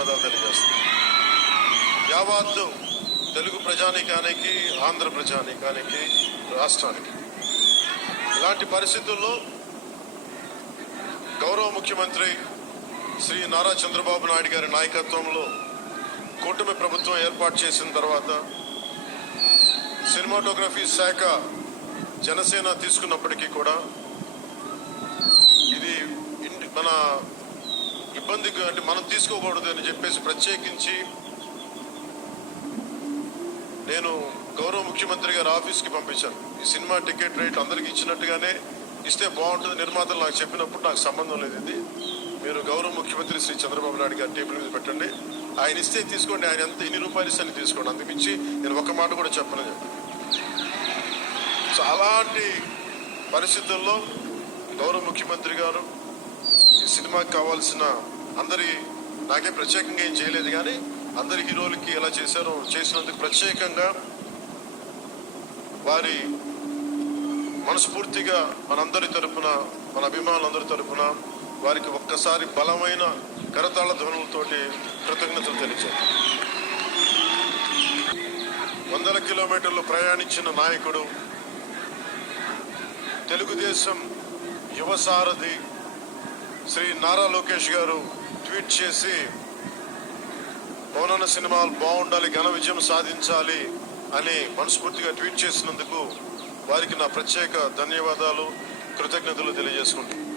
ధన్యవాదాలు తెలియజేస్తున్నాను. యావత్తు తెలుగు ప్రజానీకానికి, ఆంధ్ర ప్రజానీకానికి, రాష్ట్రానికి ఇలాంటి పరిస్థితుల్లో గౌరవ ముఖ్యమంత్రి శ్రీ నారా చంద్రబాబు నాయుడు గారి నాయకత్వంలో కూటమి ప్రభుత్వం ఏర్పాటు చేసిన తర్వాత సినిమాటోగ్రఫీ శాఖ జనసేన తీసుకున్నప్పటికీ కూడా ఇది మన ఇబ్బందికి అంటే మనం తీసుకోకూడదు అని చెప్పేసి ప్రత్యేకించి నేను గౌరవ ముఖ్యమంత్రి గారి ఆఫీస్కి పంపించాను. ఈ సినిమా టికెట్ రేట్ అందరికి ఇచ్చినట్టుగానే ఇస్తే బాగుంటుంది, నిర్మాతలు నాకు చెప్పినప్పుడు నాకు సంబంధం లేదు, ఇది మీరు గౌరవ ముఖ్యమంత్రి శ్రీ చంద్రబాబు నాయుడు గారి టేబుల్ మీద పెట్టండి, ఆయన ఇస్తే తీసుకోండి, ఆయన ఎంత ఇన్ని రూపాయలు ఇస్తే తీసుకోండి, అందుమించి నేను ఒక మాట కూడా చెప్పనని చెప్పి. సో అలాంటి పరిస్థితుల్లో గౌరవ ముఖ్యమంత్రి గారు ఈ సినిమాకి కావాల్సిన నాకే ప్రత్యేకంగా ఏం చేయలేదు, కానీ అందరి హీరోలకి ఎలా చేశారో చేసినందుకు ప్రత్యేకంగా వారి మనస్ఫూర్తిగా మనందరి తరపున, మన అభిమానులందరి తరపున వారికి ఒక్కసారి బలమైన కరతాళ ధ్వనులతోటి కృతజ్ఞతలు తెలియజేశారు. 100 కిలోమీటర్లు ప్రయాణించిన నాయకుడు, తెలుగుదేశం యువ సారథి శ్రీ నారా లోకేష్ గారు ట్వీట్ చేసి పవనన్న సినిమాలు బాగుండాలి, ఘన విజయం సాధించాలి అని మనస్ఫూర్తిగా ట్వీట్ చేసినందుకు వారికి నా ప్రత్యేక ధన్యవాదాలు, కృతజ్ఞతలు తెలియజేసుకుంటున్నాను.